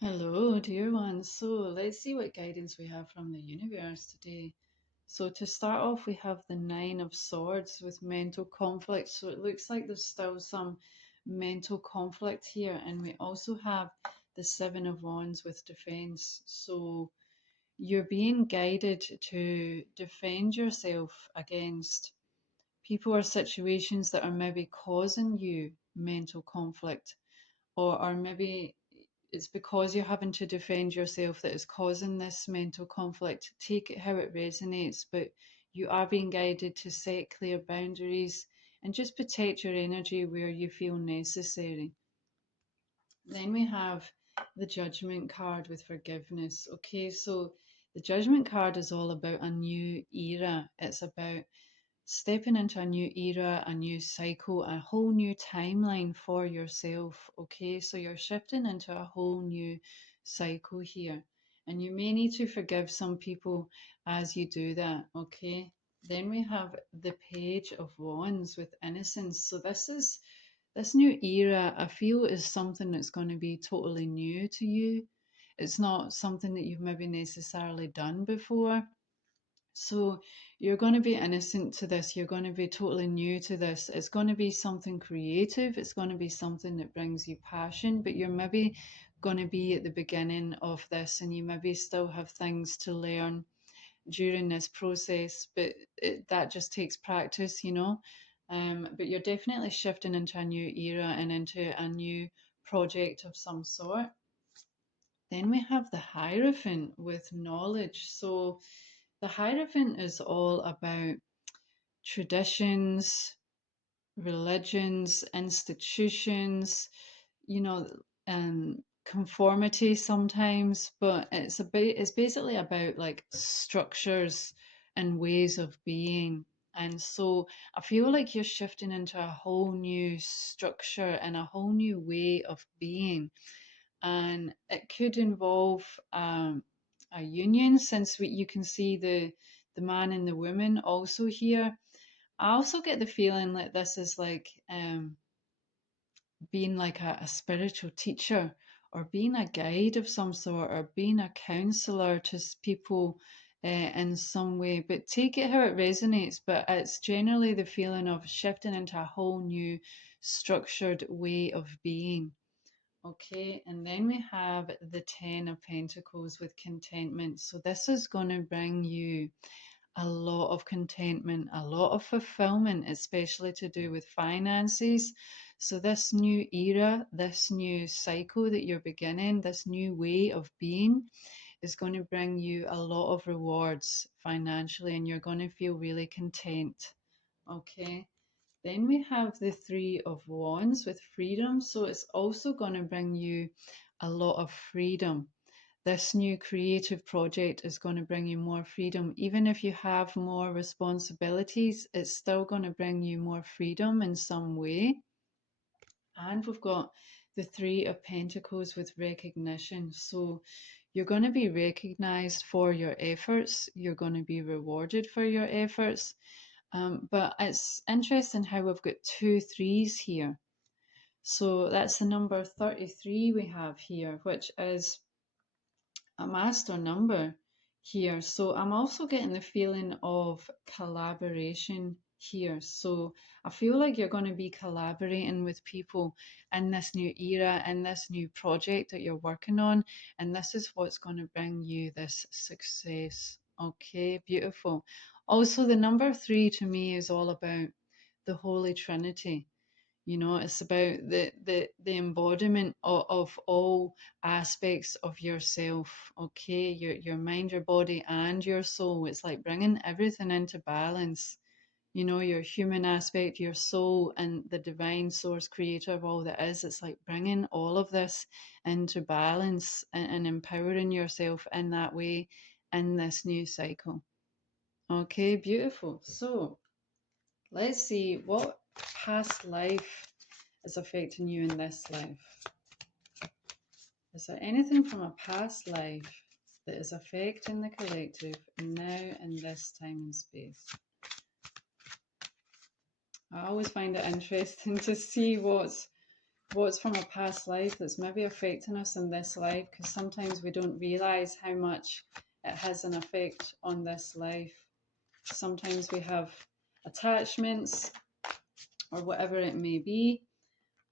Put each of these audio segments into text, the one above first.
Hello, dear one. So let's see what guidance we have from the universe today. So to start off, we have the Nine of Swords with mental conflict. So it looks like there's still some mental conflict here. And we also have the Seven of Wands with defense. So you're being guided to defend yourself against people or situations that are maybe causing you mental conflict, or maybe it's because you're having to defend yourself that is causing this mental conflict. Take it how it resonates, but you are being guided to set clear boundaries and just protect your energy where you feel necessary. Then we have the Judgment card with forgiveness. Okay, so the Judgment card is all about a new era. It's about stepping into a new era, a new cycle, a whole new timeline for yourself. Okay, so you're shifting into a whole new cycle here, and you may need to forgive some people as you do that. Okay, then we have the Page of Wands with innocence. So this new era, I feel, is something that's going to be totally new to you. It's not something that you've maybe necessarily done before, so you're going to be innocent to this. You're going to be totally new to this. It's going to be something creative. It's going to be something that brings you passion, but you're maybe going to be at the beginning of this and you maybe still have things to learn during this process, but that just takes practice, you know. But you're definitely shifting into a new era and into a new project of some sort. Then we have the Hierophant with knowledge. So the Hierophant is all about traditions, religions, institutions, you know, conformity sometimes, but it's basically about like structures and ways of being. And so I feel like you're shifting into a whole new structure and a whole new way of being, and it could involve a union, since you can see the man and the woman also here. I also get the feeling that this is like being like a spiritual teacher, or being a guide of some sort, or being a counselor to people in some way. But take it how it resonates. But it's generally the feeling of shifting into a whole new structured way of being. Okay, and then we have the Ten of Pentacles with contentment. So this is going to bring you a lot of contentment, a lot of fulfillment, especially to do with finances. So this new era, this new cycle that you're beginning, this new way of being is going to bring you a lot of rewards financially, and you're going to feel really content. Okay. Then we have the Three of Wands with freedom. So it's also going to bring you a lot of freedom. This new creative project is going to bring you more freedom. Even if you have more responsibilities, it's still going to bring you more freedom in some way. And we've got the Three of Pentacles with recognition. So you're going to be recognized for your efforts. You're going to be rewarded for your efforts. But it's interesting how we've got two threes here. So that's the number 33 we have here, which is a master number here. So I'm also getting the feeling of collaboration here. So I feel like you're going to be collaborating with people in this new era, in this new project that you're working on. And this is what's going to bring you this success. Okay, beautiful. Also, the number three to me is all about the Holy Trinity. You know, it's about the embodiment of all aspects of yourself. Okay, your mind, your body, and your soul. It's like bringing everything into balance. You know, your human aspect, your soul, and the divine source creator of all that is. It's like bringing all of this into balance, and empowering yourself in that way in this new cycle. Okay, beautiful. So let's see what past life is affecting you in this life. Is there anything from a past life that is affecting the collective now in this time and space? I always find it interesting to see what's what's from a past life that's maybe affecting us in this life, because sometimes we don't realize how much it has an effect on this life. Sometimes we have attachments or whatever it may be.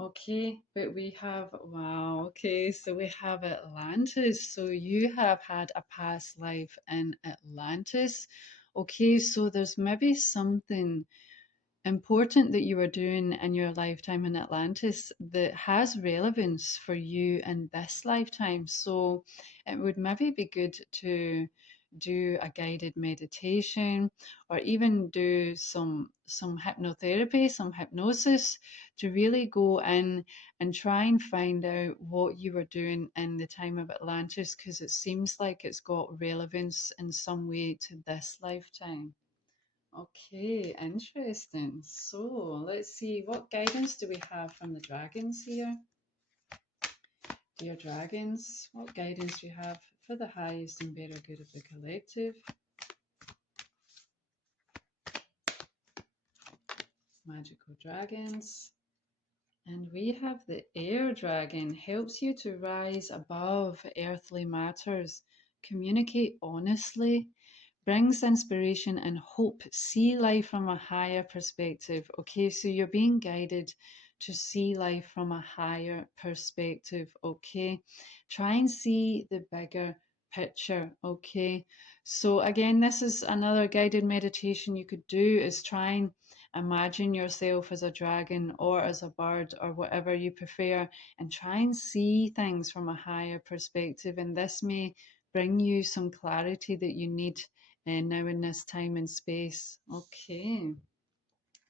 Okay, but we have, wow, okay, so we have Atlantis. So you have had a past life in Atlantis. Okay, so there's maybe something important that you are doing in your lifetime in Atlantis that has relevance for you in this lifetime. So it would maybe be good to do a guided meditation or even do some hypnotherapy, some hypnosis to really go in and try and find out what you were doing in the time of Atlantis, because it seems like it's got relevance in some way to this lifetime. Okay, interesting. So let's see, what guidance do we have from the dragons here? Dear dragons, what guidance do you have for the highest and better good of the collective? Magical dragons. And we have the air dragon, helps you to rise above earthly matters, communicate honestly, brings inspiration and hope, see life from a higher perspective. Okay, so you're being guided to see life from a higher perspective. Okay, try and see the bigger picture. Okay, so again, this is another guided meditation you could do, is try and imagine yourself as a dragon or as a bird or whatever you prefer, and try and see things from a higher perspective, and this may bring you some clarity that you need now in this time and space. Okay,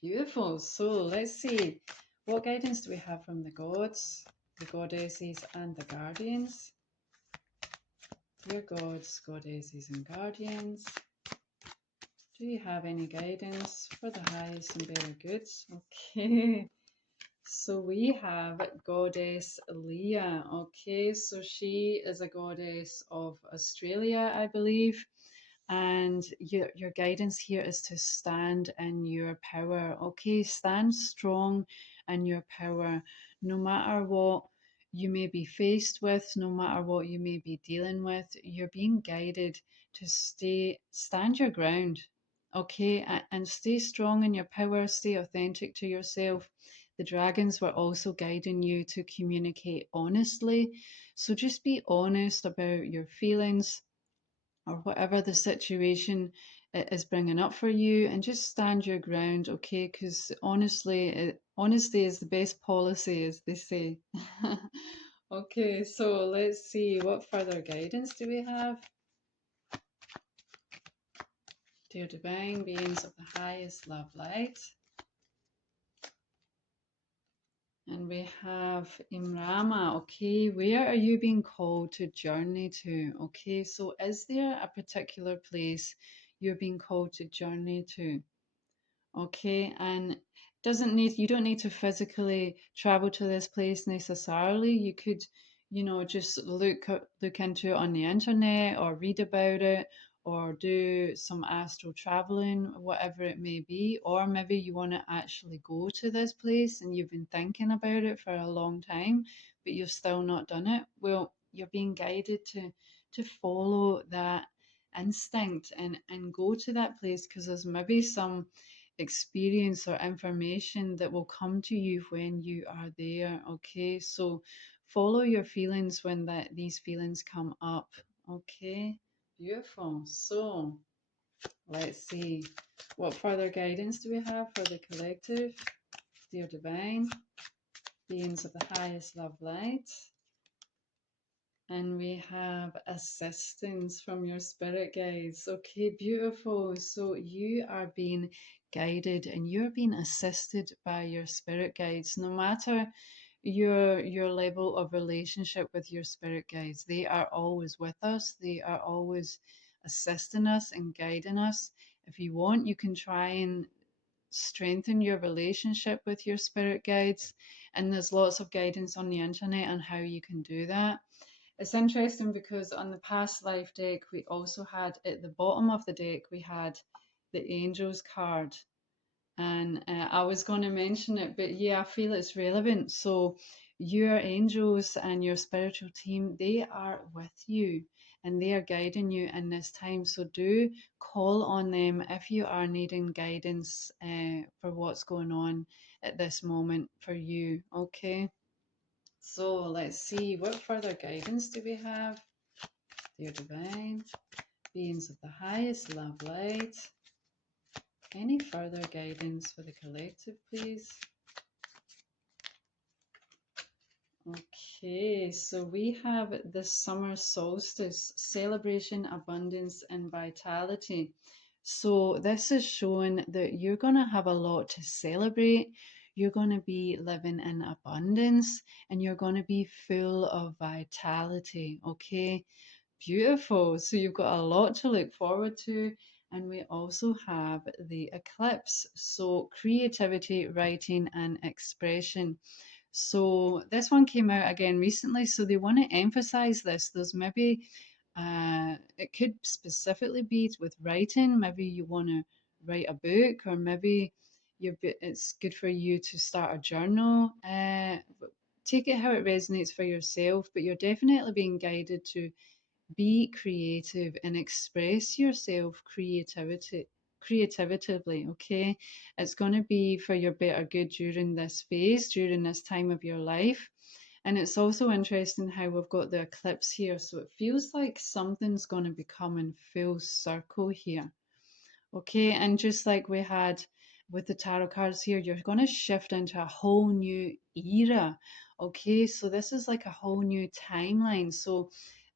beautiful. So let's see, what guidance do we have from the gods, the goddesses, and the guardians? Dear gods, goddesses, and guardians, do you have any guidance for the highest and better goods? Okay, so we have Goddess Leah. Okay, so she is a goddess of Australia, I believe. And your guidance here is to stand in your power. Okay, stand strong in your power, no matter what you may be faced with, no matter what you may be dealing with. You're being guided to stand your ground. Okay, and stay strong in your power, stay authentic to yourself. The dragons were also guiding you to communicate honestly. So just be honest about your feelings or whatever the situation is bringing up for you, and just stand your ground. Okay, because honestly, honesty is the best policy, as they say. Okay, so let's see, what further guidance do we have? Dear divine beings of the highest love light. And we have Imrama. Okay, where are you being called to journey to? Okay, so is there a particular place you're being called to journey to? Okay, and doesn't need you don't need to physically travel to this place necessarily. You could, just look into it on the internet or read about it or do some astral traveling, whatever it may be. Or maybe you want to actually go to this place and you've been thinking about it for a long time, but you've still not done it. Well, you're being guided to follow that instinct and go to that place, because there's maybe some experience or information that will come to you when you are there. Okay, so follow your feelings when these feelings come up. Okay, beautiful. So let's see, what further guidance do we have for the collective? Dear divine beings of the highest love light. And we have assistance from your spirit guides. Okay, beautiful. So you are being guided and you're being assisted by your spirit guides. No matter your level of relationship with your spirit guides, they are always with us. They are always assisting us and guiding us. If you want, you can try and strengthen your relationship with your spirit guides. And there's lots of guidance on the internet on how you can do that. It's interesting because on the past life deck, we also had at the bottom of the deck, we had the angels card. And I was going to mention it, but yeah, I feel it's relevant. So your angels and your spiritual team, they are with you and they are guiding you in this time. So do call on them if you are needing guidance for what's going on at this moment for you. Okay. So let's see, what further guidance do we have? Dear divine, beings of the highest love light, any further guidance for the collective, please? Okay, so we have the summer solstice, celebration, abundance, and vitality. So this is showing that you're going to have a lot to celebrate. You're going to be living in abundance and you're going to be full of vitality. Okay, beautiful. So you've got a lot to look forward to. And we also have the eclipse. So creativity, writing, and expression. So this one came out again recently, so they want to emphasize this. There's maybe it could specifically be with writing. Maybe you want to write a book, or maybe it's good for you to start a journal. Take it how it resonates for yourself, but you're definitely being guided to be creative and express yourself creatively. Okay, it's going to be for your better good during this phase, during this time of your life. And it's also interesting how we've got the eclipse here, so it feels like something's going to be coming full circle here. Okay, and just like we had with the tarot cards here, you're going to shift into a whole new era. Okay, so this is like a whole new timeline. So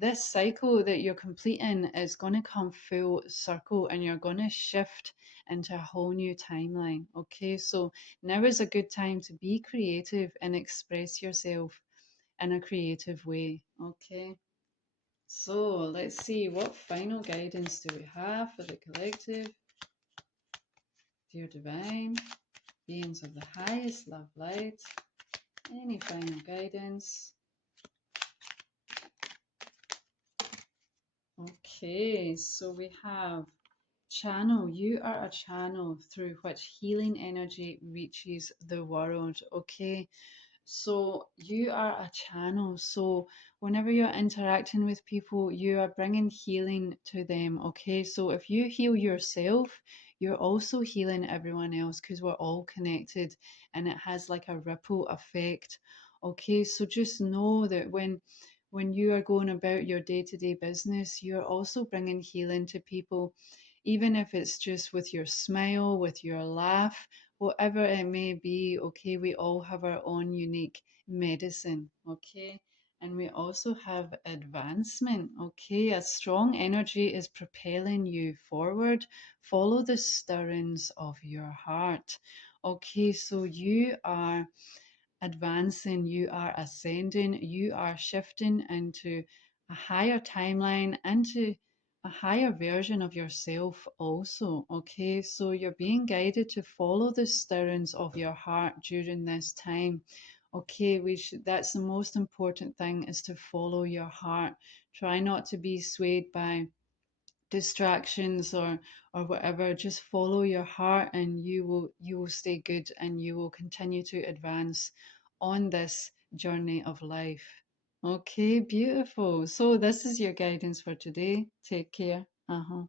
this cycle that you're completing is going to come full circle and you're going to shift into a whole new timeline. Okay, so now is a good time to be creative and express yourself in a creative way. Okay, so let's see, what final guidance do we have for the collective? Dear divine, beings of the highest love light, any final guidance? Okay, so we have channel. You are a channel through which healing energy reaches the world. Okay, so you are a channel. So whenever you're interacting with people, you are bringing healing to them. Okay, so if you heal yourself, you're also healing everyone else because we're all connected and it has like a ripple effect. Okay, so just know that when you are going about your day-to-day business, you're also bringing healing to people, even if it's just with your smile, with your laugh, whatever it may be. Okay, we all have our own unique medicine. Okay, and we also have advancement. Okay, a strong energy is propelling you forward. Follow the stirrings of your heart. Okay, so you are advancing, you are ascending, you are shifting into a higher timeline, into a higher version of yourself also. Okay, so you're being guided to follow the stirrings of your heart during this time. Okay, that's the most important thing, is to follow your heart. Try not to be swayed by distractions or whatever. Just follow your heart and you will stay good and you will continue to advance on this journey of life. Okay, beautiful. So this is your guidance for today. Take care. Uh-huh.